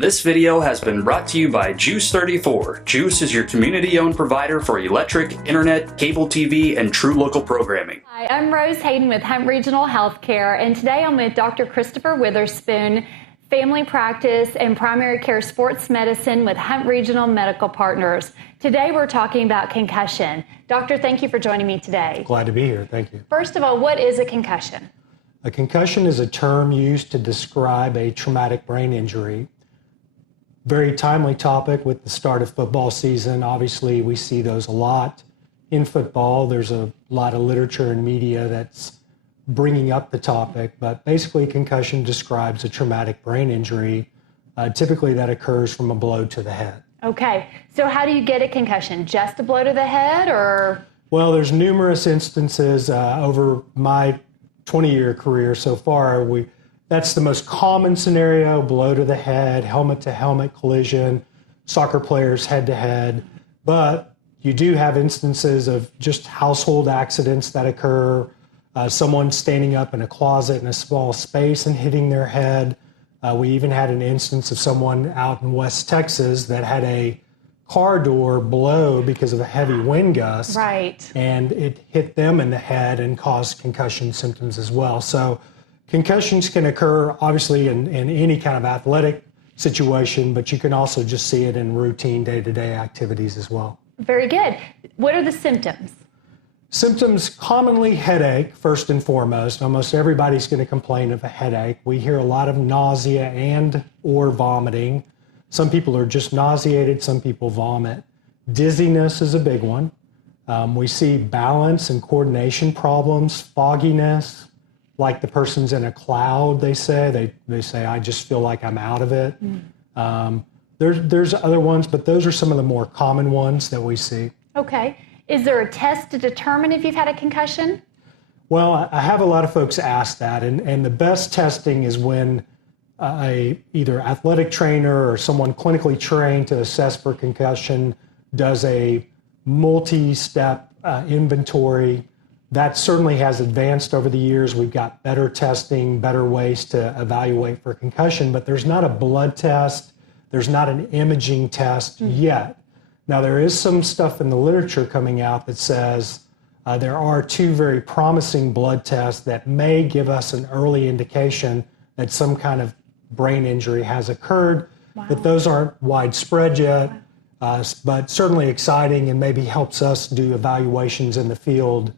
This video has been brought to you by Juice 34. Juice is your community-owned provider for electric, internet, cable TV, and true local programming. Hi, I'm Rose Hayden with Hunt Regional Healthcare, and today I'm with Dr. Christopher Witherspoon, family practice and primary care sports medicine with Hunt Regional Medical Partners. Today we're talking about concussion. Doctor, thank you for joining me today. Glad to be here. Thank you. First of all, what is a concussion? A concussion is a term used to describe a traumatic brain injury. Very timely topic with the start of football season. Obviously, we see those a lot in football. There's a lot of literature and media that's bringing up the topic, but basically concussion describes a traumatic brain injury, typically that occurs from a blow to the head. Okay, so how do you get a concussion? Just a blow to the head, or? Well, there's numerous instances over my 20-year career so far. That's the most common scenario: blow to the head, helmet-to-helmet collision, soccer players head-to-head. But you do have instances of just household accidents that occur, someone standing up in a closet in a small space and hitting their head. We even had an instance of someone out in West Texas that had a car door blow because of a heavy wind gust. Right. And it hit them in the head and caused concussion symptoms as well. So concussions can occur, obviously, in any kind of athletic situation, but you can also just see it in routine day-to-day activities as well. Very good. What are the symptoms? Symptoms, commonly headache, first and foremost. Almost everybody's going to complain of a headache. We hear a lot of nausea and or vomiting. Some people are just nauseated, some people vomit. Dizziness is a big one. We see balance and coordination problems, fogginess, like the person's in a cloud, they say. They say, I just feel like I'm out of it. There's other ones, but those are some of the more common ones that we see. Okay. Is there a test to determine if you've had a concussion? Well, I have a lot of folks ask that, and the best testing is when either athletic trainer or someone clinically trained to assess for concussion does a multi-step inventory. That certainly has advanced over the years. We've got better testing, better ways to evaluate for concussion, but there's not a blood test. There's not an imaging test yet. Now, there is some stuff in the literature coming out that says there are two very promising blood tests that may give us an early indication that some kind of brain injury has occurred, but those aren't widespread yet, but certainly exciting and maybe helps us do evaluations in the field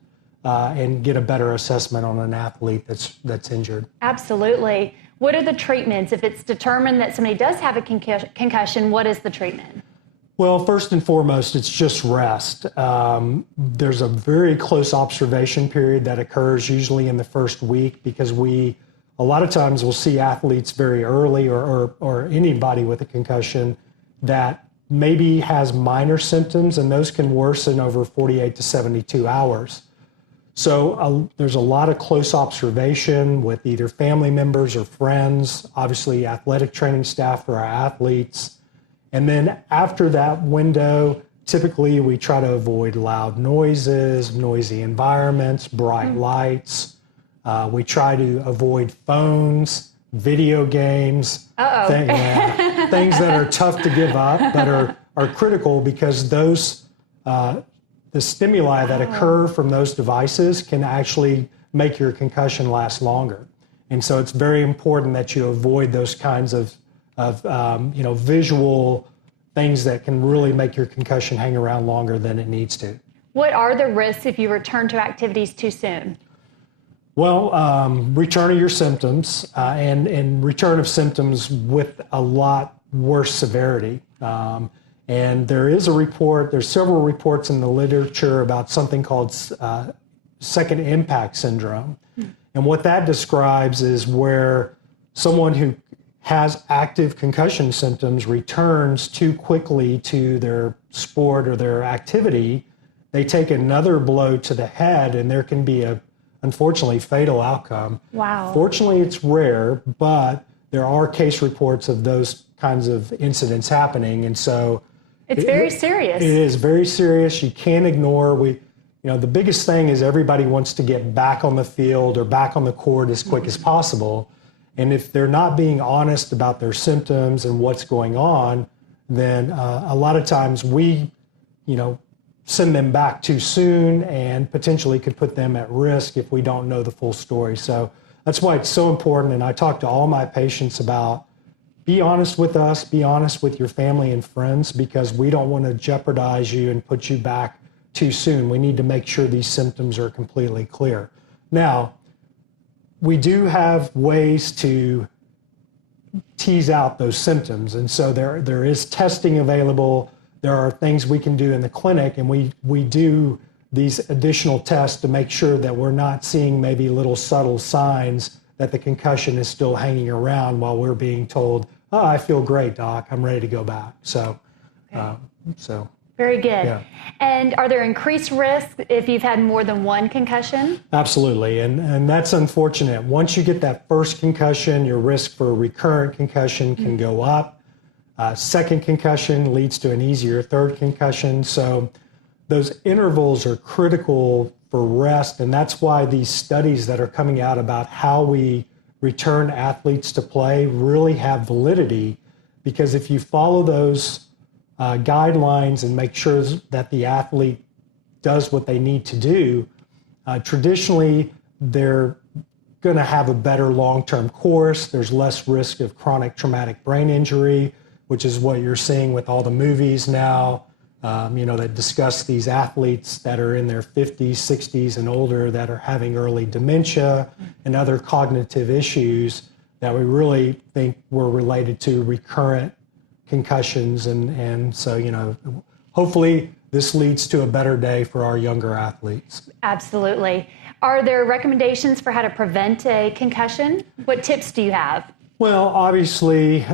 and get a better assessment on an athlete that's injured. Absolutely. What are the treatments? If it's determined that somebody does have a concussion, what is the treatment? Well, first and foremost, it's just rest. There's a very close observation period that occurs usually in the first week, because a lot of times we'll see athletes very early, or anybody with a concussion that maybe has minor symptoms, and those can worsen over 48 to 72 hours. So there's a lot of close observation with either family members or friends, obviously athletic training staff for our athletes. And then after that window, typically we try to avoid loud noises, noisy environments, bright lights. We try to avoid phones, video games, things that are tough to give up, but are critical, because those the stimuli that occur from those devices can actually make your concussion last longer. And so it's very important that you avoid those kinds of visual things that can really make your concussion hang around longer than it needs to. What are the risks if you return to activities too soon? Well, return of your symptoms and return of symptoms with a lot worse severity. And there's several reports in the literature about something called second impact syndrome. And what that describes is where someone who has active concussion symptoms returns too quickly to their sport or their activity, they take another blow to the head, and there can be a, unfortunately, fatal outcome. Wow. Fortunately, it's rare, but there are case reports of those kinds of incidents happening. And so it's very serious. It is very serious. You can't ignore. The biggest thing is everybody wants to get back on the field or back on the court as quick as possible. And if they're not being honest about their symptoms and what's going on, then a lot of times we, send them back too soon and potentially could put them at risk if we don't know the full story. So that's why it's so important. And I talk to all my patients about, be honest with us, be honest with your family and friends, because we don't want to jeopardize you and put you back too soon. We need to make sure these symptoms are completely clear. Now, we do have ways to tease out those symptoms. And so there is testing available. There are things we can do in the clinic, and we do these additional tests to make sure that we're not seeing maybe little subtle signs that the concussion is still hanging around while we're being told, oh, I feel great, doc, I'm ready to go back. So, Very good. Yeah. And are there increased risks if you've had more than one concussion? Absolutely, and that's unfortunate. Once you get that first concussion, your risk for recurrent concussion can go up. Second concussion leads to an easier third concussion. So those intervals are critical for rest, and that's why these studies that are coming out about how we return athletes to play really have validity, because if you follow those guidelines and make sure that the athlete does what they need to do, traditionally they're going to have a better long-term course. There's less risk of chronic traumatic brain injury, which is what you're seeing with all the movies now, that discuss these athletes that are in their 50s, 60s, and older that are having early dementia and other cognitive issues that we really think were related to recurrent concussions. And so, hopefully this leads to a better day for our younger athletes. Absolutely. Are there recommendations for how to prevent a concussion? What tips do you have? Well, obviously,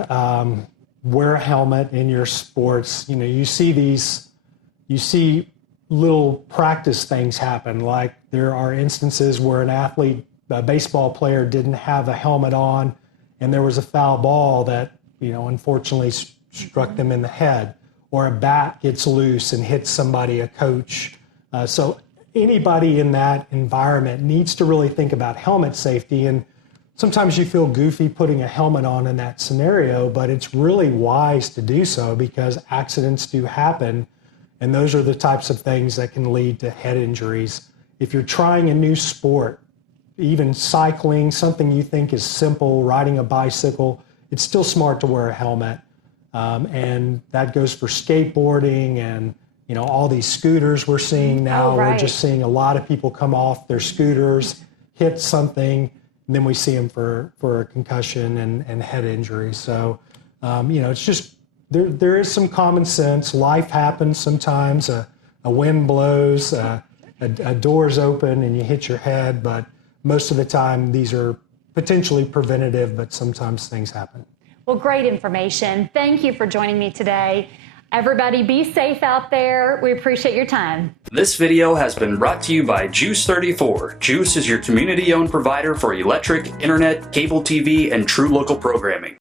wear a helmet in your sports. You see little practice things happen. Like there are instances where an athlete, a baseball player, didn't have a helmet on, and there was a foul ball that, unfortunately struck them in the head, or a bat gets loose and hits somebody, a coach. So anybody in that environment needs to really think about helmet safety. And sometimes you feel goofy putting a helmet on in that scenario, but it's really wise to do so because accidents do happen, and those are the types of things that can lead to head injuries. If you're trying a new sport, even cycling, something you think is simple, riding a bicycle, it's still smart to wear a helmet. And that goes for skateboarding and all these scooters we're seeing now. Right. We're just seeing a lot of people come off their scooters, hit something, and then we see them for a concussion and head injury. So, it's just, there is some common sense. Life happens sometimes. A wind blows, a door's open and you hit your head, but most of the time these are potentially preventative, but sometimes things happen. Well, great information. Thank you for joining me today. Everybody be safe out there. We appreciate your time. This video has been brought to you by Juice 34. Juice is your community-owned provider for electric, internet, cable TV, and true local programming.